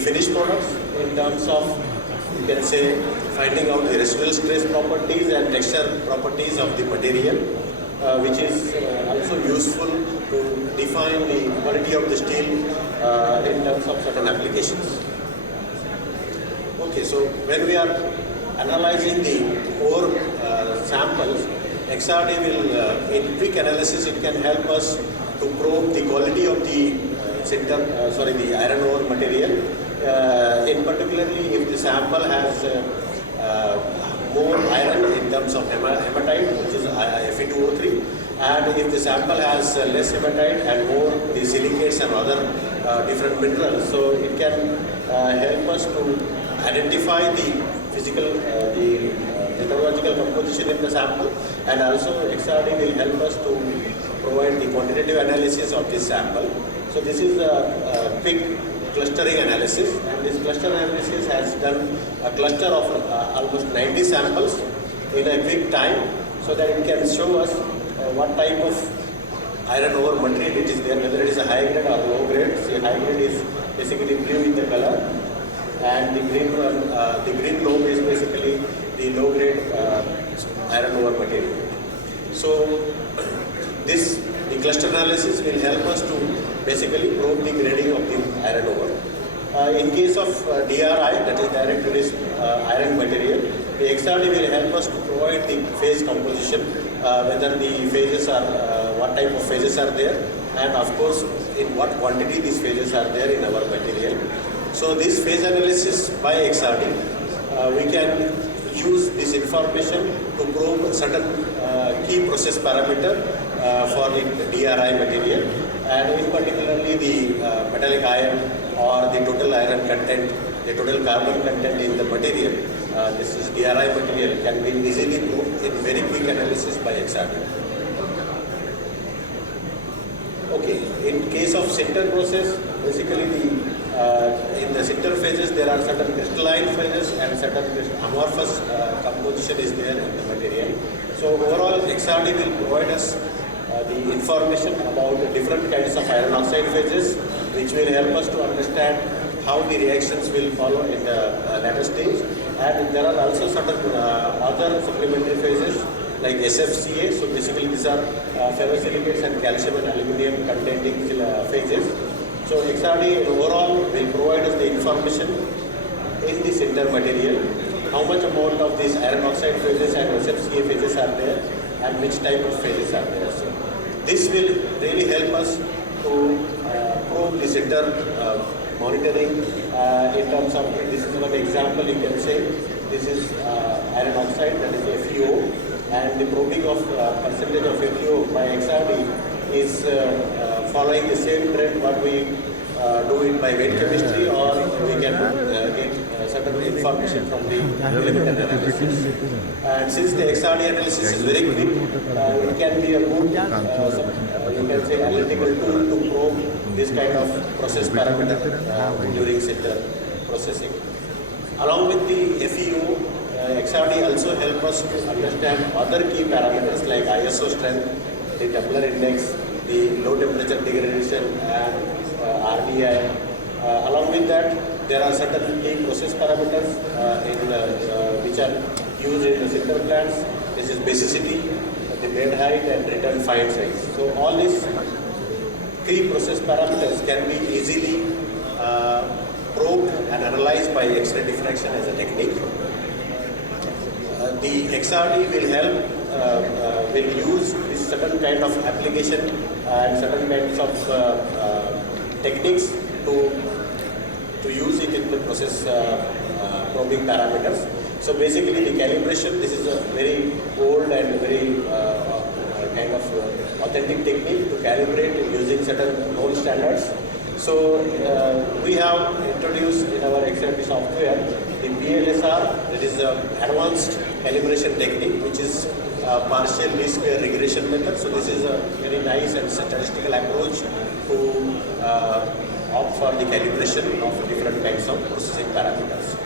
finished products in terms of, you can say, finding out the residual stress properties and texture properties of the material, which is also useful to define the quality of the steel in terms of certain applications. Okay, so when we are analyzing the ore samples, XRD will, in quick analysis, it can help us to probe the quality of the the iron ore material. In particularly, if the sample has more iron in terms of hematite, which is Fe2O3, and if the sample has less hematite and more the silicates and other different minerals, so it can help us to identify the physical, the metallurgical composition in the sample, and also XRD will help us to provide the quantitative analysis of this sample. So this is a quick clustering analysis, and this cluster analysis has done a cluster of almost 90 samples in a quick time, so that it can show us what type of iron ore material it is there, whether it is a high grade or low grade. See, high grade is basically blue in the color, and the green lobe is basically the low grade iron ore material. So the cluster analysis will help us to basically probe the grading of the iron ore. In case of DRI, that is direct reduced iron material, the XRD will help us to provide the phase composition, whether the phases are, what type of phases are there, and of course in what quantity these phases are there in our material. So this phase analysis by XRD, we can use this information to probe certain key process parameter for the DRI material, and in particularly the metallic iron or the total iron content, the total carbon content in the material. This is DRI material can be easily proved in very quick analysis by XRD. Okay, in case of sinter process, basically in the sinter phases there are certain crystalline phases and certain amorphous composition is there in the material. So overall, XRD will provide us the information about the different kinds of iron oxide phases, which will help us to understand how the reactions will follow in the latter stage. And there are also certain other supplementary phases like SFCA. So basically these are ferrosilicates and calcium and aluminum containing phases. So XRD overall will provide us the information in the sinter material, how much amount of these iron oxide phases and SFCA phases are there, and which type of phases are there. So this will really help us to probe the sinter monitoring in terms of, this is one example you can say, this is iron oxide, that is FeO, and the probing of percentage of FeO by XRD is following the same trend what we do it by weight chemistry, or we can get certain information from the element analysis. And since the XRD analysis is very quick, it can be a good, you can say, analytical tool to probe this kind of process parameter during sinter processing. Along with the FeO, XRD also help us to understand other key parameters like ISO strength, the Doppler index, the low temperature degradation, and RDI. Along with that, there are certain key process parameters which are used in the sinter plants. This is basicity, the bed height, and return fine size. So all these key process parameters can be easily probed and analyzed by X-ray diffraction as a technique. The XRD will help, will use this certain kind of application and certain kinds of techniques to use it in the process probing parameters. So basically the calibration, this is a very old and very kind of authentic technique to calibrate using certain known standards. So we have introduced in our XRD software the PLSR, that is an advanced calibration technique, which is a partial least square regression method. So this is a very nice and statistical approach to opt for the calibration of different kinds of processing parameters.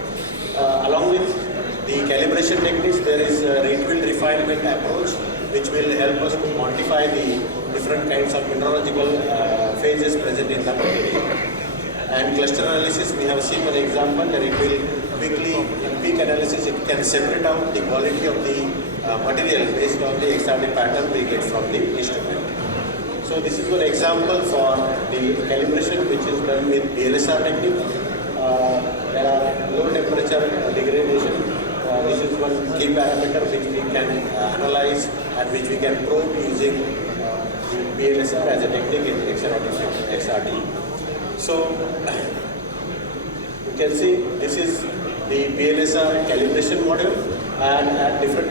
Along with the calibration techniques, there is a rate-filled refinement approach, which will help us to quantify the different kinds of mineralogical phases present in the material. And cluster analysis, we have seen one example that it will quickly, in peak analysis, it can separate out the quality of the material based on the XRD pattern we get from the instrument. So this is one example for the calibration which is done with BLSR technique. There are low temperature degradation. This is one key parameter which we can analyze and which we can probe using BLSR as a technique in XRD. So you can see this is the BLSR calibration module, and at different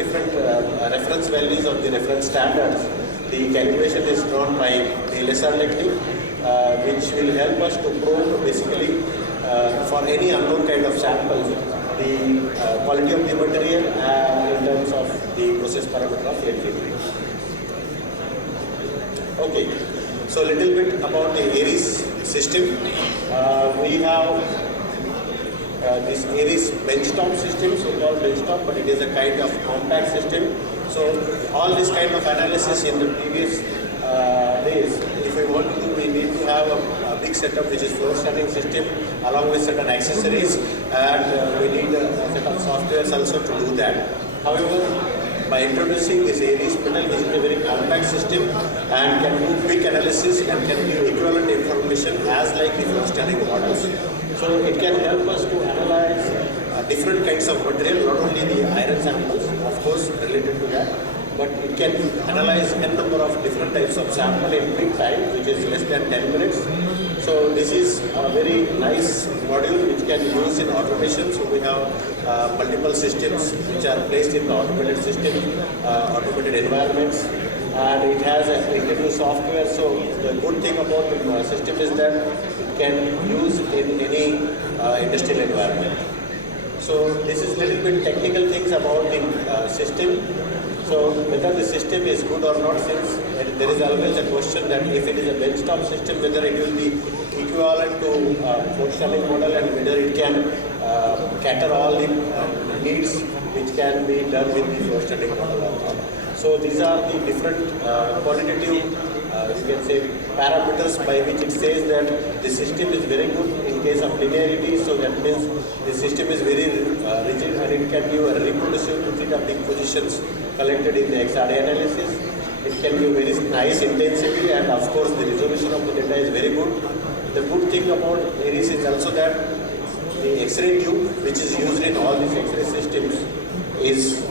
reference values of the reference standards, the calibration is drawn by BLSR technique, which will help us to probe basically for any unknown kind of samples the quality of the material in terms of the process parameter of electricity. Okay, so a little bit about the AITIS system. We have this AITIS benchtop system, so called benchtop, but it is a kind of compact system. So all this kind of analysis in the previous days, if we want to do, we need to have a big setup which is floor scanning system along with certain accessories, and we need a set of softwares also to do that. However, by introducing this AITIS panel, which is a very compact system and can do quick analysis and can give equivalent information as like the floor scanning models. So it can help us to analyze different kinds of material, not only the iron samples, of course, related to that, but it can analyze n number of different types of sample in quick time, which is less than 10 minutes. So this is a very nice module which can use in automation. So we have multiple systems which are placed in the automated system, automated environments, and it has a built-in software. So the good thing about the system is that it can use in any industrial environment. So this is little bit technical things about the system. So whether the system is good or not, since there is always a question that if it is a benchtop system, whether it will be equivalent to floor scanning model and whether it can cater all the needs which can be done with the floor scanning model or not. So these are the different qualitative, you can say, parameters by which it says that the system is very good in case of linearity. So that means the system is very rigid and it can give a reproducible theta peak positions collected in the XRD analysis. It can give very nice intensity, and of course the resolution of the data is very good. The good thing about AITIS is also that the X-ray tube which is used in all these X-ray systems is